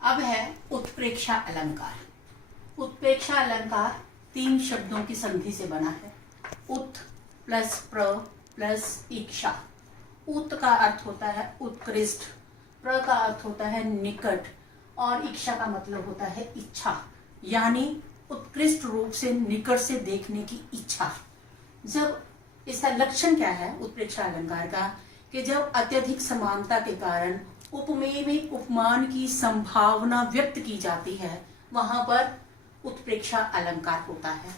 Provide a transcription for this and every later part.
अब है उत्प्रेक्षा अलंकार। उत्प्रेक्षा अलंकार 3 शब्दों की संधि से बना है। उत प्लस प्र प्लस इक्षा। उत का अर्थ होता है उत्कृष्ट, प्र का अर्थ होता है निकट और इक्षा का मतलब होता है इच्छा, यानी उत्कृष्ट रूप से निकट से देखने की इच्छा। जब इसका लक्षण क्या है उत्प्रेक्षा अलंकार का, कि जब अत्यधिक समानता के कारण उपमेय में उपमान की संभावना व्यक्त की जाती है, वहां पर उत्प्रेक्षा अलंकार होता है।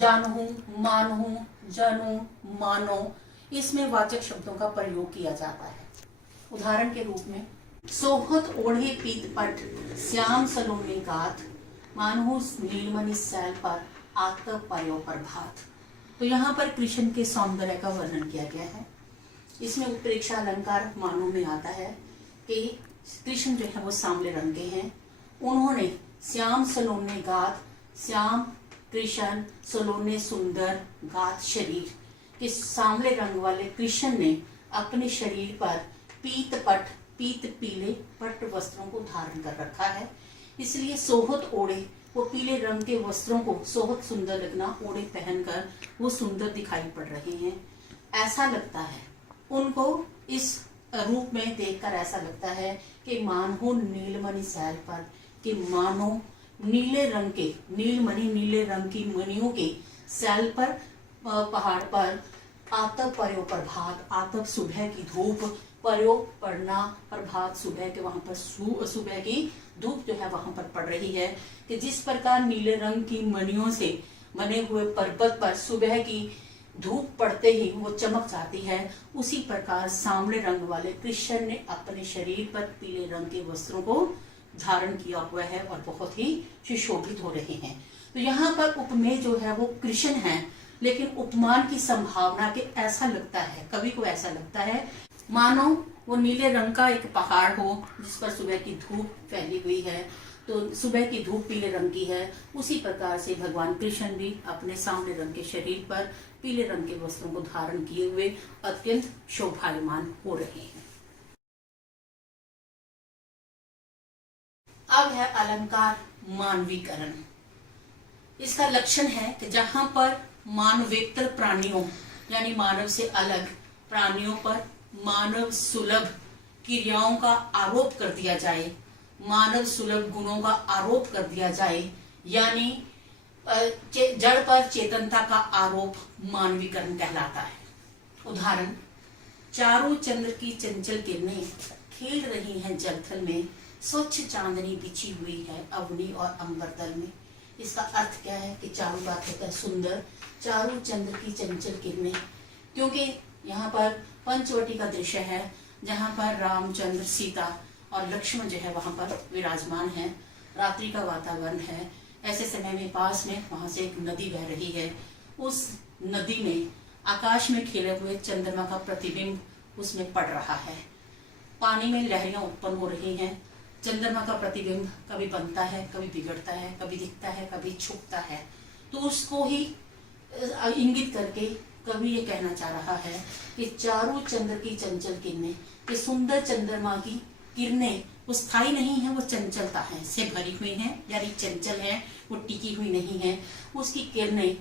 जानहूं, मानहूं, जनूं, मानो, इसमें वाचक शब्दों का प्रयोग किया जाता है। उदाहरण के रूप में, सोहत ओढ़े पीत पट श्याम सलोने गाथ, मानहूं नीलमणि सैल पर आतप पर्यो प्रभात। तो यहाँ पर कृष्ण के सौंदर्य का वर्णन किया गया है। इसमें उत्प्रेक्षा अलंकार मानो में आता है कि कृष्ण जो है वो सांवले रंग के हैं। उन्होंने श्याम सलोने गाथ, श्याम कृष्ण, सलोने सुंदर, गाथ शरीर, कि सांवले रंग वाले कृष्ण ने अपने शरीर पर पीत पट, पीत पीले पट वस्त्रों को धारण कर रखा है। इसलिए सोहत ओढ़े, वो पीले रंग के वस्त्रों को, सोहत सुंदर लगना, ओढ़े पहनकर वो सुंदर दिखाई पड़ रहे हैं। ऐसा लगता है उनको इस रूप में देखकर ऐसा लगता है कि मानो नीलमणि सैल पर, कि मानो नीले रंग के, नीलमणि नीले रंग की मणियों के सैल पर, पहाड़ पर, आतप पर्यो प्रभात, आतप सुबह की धूप, पर्यो पड़ना, प्रभात सुबह के, वहां पर सुबह की धूप जो है वहां पर पड़ रही है। कि जिस प्रकार नीले रंग की मणियों से बने हुए पर्वत पर सुबह की धूप पड़ते ही वो चमक जाती है, उसी प्रकार सांवले रंग वाले कृष्ण ने अपने शरीर पर पीले रंग के वस्त्रों को धारण किया हुआ है और बहुत ही सुशोभित हो रहे हैं। तो यहाँ पर उपमेय जो है वो कृष्ण है, लेकिन उपमान की संभावना के ऐसा लगता है, कवि को ऐसा लगता है मानो वो नीले रंग का एक पहाड़ हो जिस पर सुबह की धूप फैली हुई है, तो सुबह की धूप पीले रंग की है। उसी प्रकार से भगवान कृष्ण भी अपने सांवले रंग के शरीर पर पीले रंग के वस्त्रों को धारण किए हुए अत्यंत शोभायमान हो रहे हैं। अब है अलंकार मानवीकरण। इसका लक्षण है कि जहां पर मानवेतर प्राणियों यानी मानव से अलग प्राणियों पर मानव सुलभ क्रियाओं का आरोप कर दिया जाए, मानव सुलभ गुणों का आरोप कर दिया जाए, यानी जड़ पर चेतनता का आरोप मानवीकरण कहलाता है। उदाहरण, चारों चंद्र की चंचल किरणें खेल रही हैं जलथल में, स्वच्छ चांदनी बिछी हुई है अवनी और अंबर तल में। इसका अर्थ क्या है कि चारों बात होता है सुंदर, चारों चंद्र की चंचल किरणें, क्योंकि यहाँ पर पंचवटी का दृश्य है जहाँ पर रामचंद्र, सीता और लक्ष्मण जो है वहां पर विराजमान है। रात्रि का वातावरण है। ऐसे समय में पास में वहां से एक नदी बह रही है। उस नदी में आकाश में खेले हुए चंद्रमा का प्रतिबिंब उसमें पड़ रहा है। पानी में लहरियां उत्पन्न हो रही हैं। चंद्रमा का प्रतिबिंब कभी बनता है, कभी बिगड़ता है, कभी दिखता है, कभी छुपता है। तो उसको ही इंगित करके कवि ये कहना चाह रहा है कि चारों चंद्र की चंचल किरणें, कि सुंदर चंद्रमा की किरणें वो स्थायी नहीं है, वो चंचलता है से भरी हुई हैं, यानी चंचल है, वो टिकी हुई नहीं है। उसकी किरणें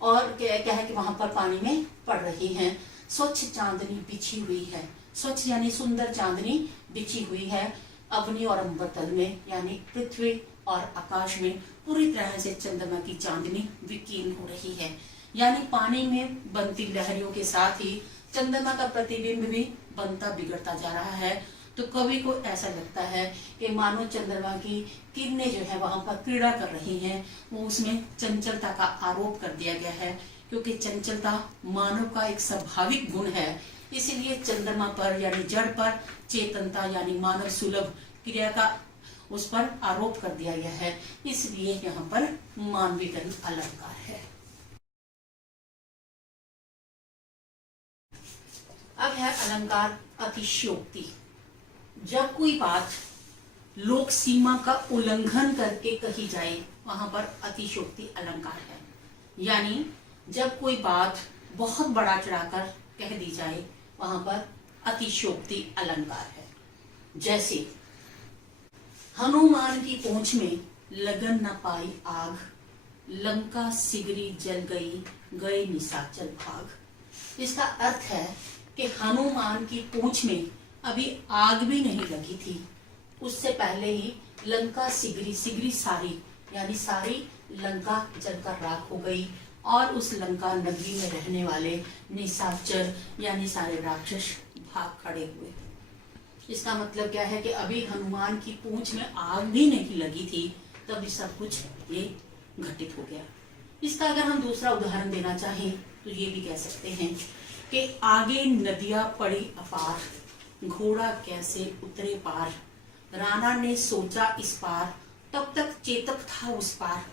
और क्या है कि वहां पर पानी में पड़ रही हैं। स्वच्छ चांदनी बिछी हुई है, स्वच्छ यानी सुंदर चांदनी बिछी हुई है अवनी और अंबर तल में, यानी पृथ्वी और आकाश में पूरी तरह से चंद्रमा की चांदनी विकीर्ण हो रही है। यानी पानी में बनती लहरियों के साथ ही चंद्रमा का प्रतिबिंब भी बनता बिगड़ता जा रहा है। तो कवि को ऐसा लगता है कि मानो चंद्रमा की किरणें जो है वहां पर क्रीड़ा कर रही हैं, वो उसमें चंचलता का आरोप कर दिया गया है, क्योंकि चंचलता मानव का एक स्वाभाविक गुण है। इसीलिए चंद्रमा पर यानी जड़ पर चेतनता यानी मानव सुलभ क्रिया का उस पर आरोप कर दिया गया है। इसलिए यहाँ पर मानवीकरण अलंकार है। अब है अलंकार अतिशयोक्ति। जब कोई बात लोक सीमा का उल्लंघन करके कही जाए, वहां पर अतिशयोक्ति अलंकार है। यानी जब कोई बात बहुत बड़ा चढ़ाकर कह दी जाए, वहां पर अतिशयोक्ति अलंकार है। जैसे हनुमान की पूंछ में लगन न पाई आग, लंका सिगरी जल गई, गए निशाचर भाग। इसका अर्थ है कि हनुमान की पूंछ में अभी आग भी नहीं लगी थी, उससे पहले ही लंका सिगरी, सिगरी सारी यानी सारी लंका जलकर राख हो गई और उस लंका नगरी में रहने वाले निशाचर यानी सारे राक्षस भाग खड़े हुए। इसका मतलब क्या है कि अभी हनुमान की पूंछ में आग भी नहीं लगी थी, तभी सब कुछ ये घटित हो गया। इसका अगर हम दूसरा उदाहरण देना चाहें तो ये भी कह सकते हैं कि आगे नदियां पड़ी अपार, घोड़ा कैसे उतरे पार, राणा ने सोचा इस पार, तब तक चेतक था उस पार।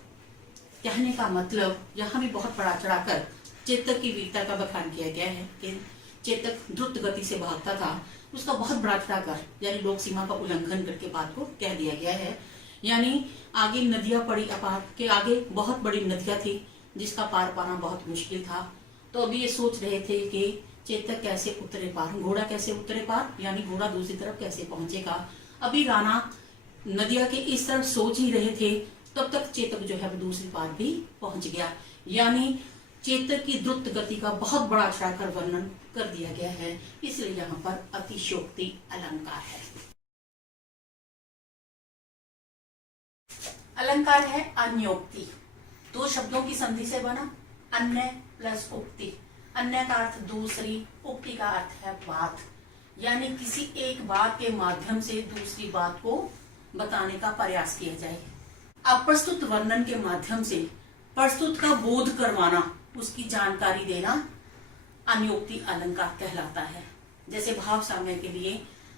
कहने का मतलब यहाँ भी बहुत बड़ा चढ़ाकर चेतक की वीरता का बखान किया गया है कि चेतक द्रुत गति से भागता था, उसका बहुत बड़ा चढ़ाकर यानी लोक सीमा का उल्लंघन करके बात को कह दिया गया है। यानी आगे नदियां पड़ी अपार के आगे बहुत बड़ी नदियां थी जिसका पार पाना बहुत मुश्किल था। तो अभी ये सोच रहे थे कि चेतक कैसे उतरे पार, घोड़ा कैसे उतरे पार यानी घोड़ा दूसरी तरफ कैसे पहुंचेगा। अभी राणा नदिया के इस तरफ सोच ही रहे थे, तब तक चेतक जो है वो दूसरी पार भी पहुंच गया। यानी चेतक की द्रुत गति का बहुत बड़ा चढ़ाकर वर्णन कर दिया गया है, इसलिए यहाँ पर अतिशयोक्ति अलंकार है। अलंकार है अन्योक्ति, दो शब्दों की संधि से बना, अन्य प्लस उक्ति। अन्य का अर्थ दूसरी, उक्ति का अर्थ है बात, यानी किसी एक बात के माध्यम से दूसरी बात को बताने का प्रयास किया जाए। अप्रस्तुत वर्णन के माध्यम से प्रस्तुत का बोध करवाना, उसकी जानकारी देना अन्योक्ति अलंकार कहलाता है। जैसे भाव साम्य के लिए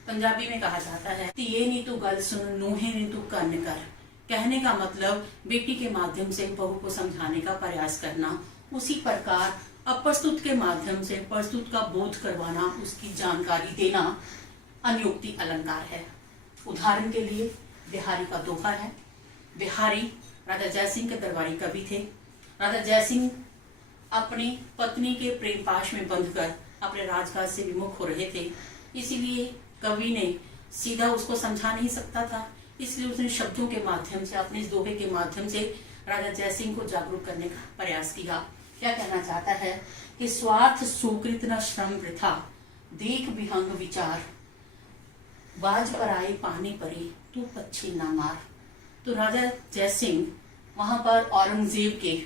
पंजाबी में कहा जाता है, तिये नी तू गल सुन, नूहे नी तू कन्न कर। कहने का मतलब बेटी के माध्यम से बहू को समझाने का प्रयास करना। उसी प्रकार अप्रस्तुत के माध्यम से प्रस्तुत का बोध करवाना, उसकी जानकारी देना अन्योक्ति अलंकार है। उदाहरण के लिए बिहारी का दोहा है। बिहारी राजा जयसिंह के दरबारी कवि थे। राजा जयसिंह अपनी पत्नी के प्रेम पाश में बंधकर अपने राजकाज से विमुख हो रहे थे, इसीलिए कवि ने सीधा उसको समझा नहीं सकता था, इसलिए उसने शब्दों के माध्यम से, अपने इस दोहे के माध्यम से राजा जयसिंह को जागरूक करने का प्रयास किया। क्या कहना चाहता है कि स्वार्थ सुकृत न श्रम वृथा, देख विहंग विचार, बाज पर आए पानी परी, तू पक्षी ना मार। तो राजा जयसिंह वहां पर औरंगजेब के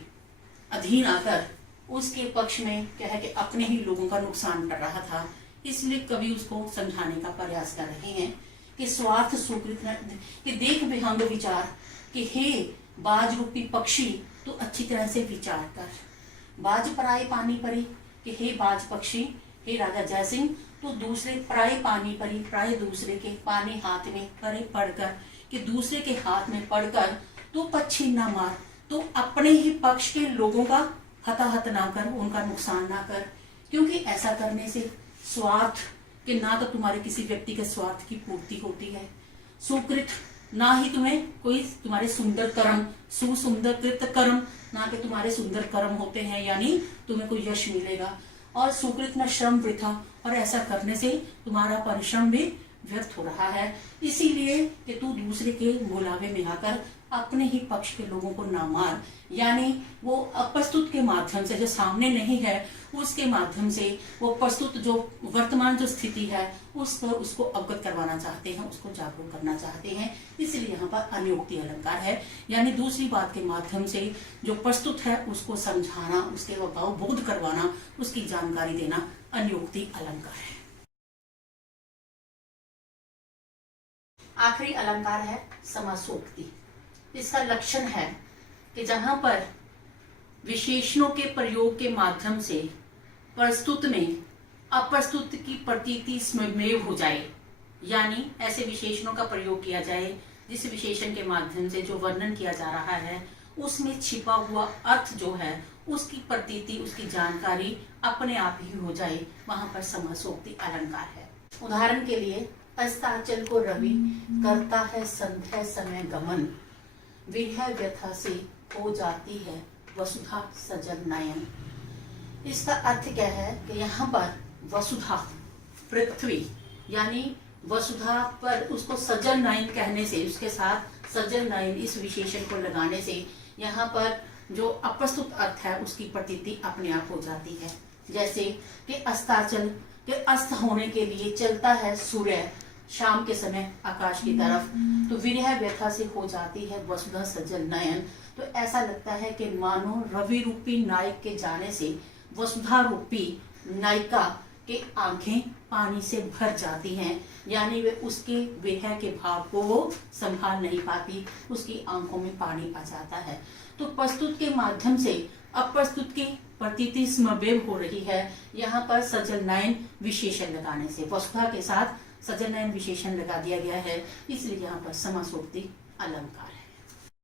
अधीन आकर उसके पक्ष में क्या है कि अपने ही लोगों का नुकसान कर रहा था, इसलिए कवि उसको समझाने का प्रयास कर रहे हैं कि स्वार्थ सुकृत कि देख विहंग विचार, कि हे बाज रूपी पक्षी तो अच्छी तरह से विचार कर। बाज पराए पानी परी, कि हे बाज पक्षी, हे राजा जयसिंह तो दूसरे पराए पानी परी, प्राय दूसरे के पानी हाथ में करे पड़कर, कि दूसरे के हाथ में पड़कर तो पक्षी ना मार, तो अपने ही पक्ष के लोगों का हताहत ना कर, उनका नुकसान ना कर, क्योंकि ऐसा करने से स्वार्थ कि ना तो तुम्हारे किसी व्यक्ति के स्वार्थ की पूर्ति होती है, सुकृत ना ही तुम्हें कोई तुम्हारे सुंदर कर्म, सुसुंदर कृत कर्म, ना कि तुम्हारे सुंदर कर्म होते हैं यानी तुम्हें कोई यश मिलेगा, और सुकृत न श्रम वृथा, और ऐसा करने से तुम्हारा परिश्रम भी व्यर्थ हो रहा है, इसीलिए कि तू दूसरे के मुलावे में आकर अपने ही पक्ष के लोगों को ना मार। यानी वो अप्रस्तुत के माध्यम से, जो सामने नहीं है उसके माध्यम से वो प्रस्तुत जो वर्तमान जो स्थिति है उसको अवगत करवाना चाहते हैं, उसको जागरूक करना चाहते हैं, इसलिए यहाँ पर अन्योक्ति अलंकार है। यानी दूसरी बात के माध्यम से जो प्रस्तुत है उसको समझाना, उसके भाव बोध करवाना, उसकी जानकारी देना अन्योक्ति अलंकार है। आखिरी अलंकार है समासोक्ति। इसका लक्षण है कि जहां पर विशेषणों के प्रयोग के माध्यम से प्रस्तुत में अप्रस्तुत की प्रतीति स्ममेव हो जाए, यानी ऐसे विशेषणों का प्रयोग किया जाए जिस विशेषण के माध्यम से जो वर्णन किया जा रहा है उसमें छिपा हुआ अर्थ जो है उसकी प्रतीति, उसकी जानकारी अपने आप ही हो जाए, वहां पर समासोक्ति अलंकार है। उदाहरण के लिए अस्ताचल को रवि करता है संध्या समय गमन, विरह व्यथा से हो जाती है वसुधा सजल नयन। इसका अर्थ क्या है कि यहाँ पर वसुधा पृथ्वी यानी वसुधा पर उसको सजल नयन कहने से, उसके साथ सजल नयन इस विशेषण को लगाने से यहाँ पर जो अप्रस्तुत अर्थ है उसकी प्रतीति अपने आप हो जाती है। जैसे कि अस्ताचल के अस्त होने के लिए चलता है सूर्य शाम के समय आकाश की तरफ, तो विरह व्यथा से हो जाती है वसुधा सजल नयन। तो ऐसा लगता है कि मानो रवि रूपी नायक के जाने से वसुधा रूपी नायिका के आंखें पानी से भर जाती हैं, यानी वे उसके विरह के भाव को वो संभाल नहीं पाती, उसकी आंखों में पानी आ जाता है। तो प्रस्तुत के माध्यम से अप्रस्तुत की प्रतीति समवेव हो रही है। यहाँ पर सजल नयन विशेषण लगाने से, वसुधा के साथ सजल नयन विशेषण लगा दिया गया है, इसलिए यहाँ पर समासोक्ति अलंकार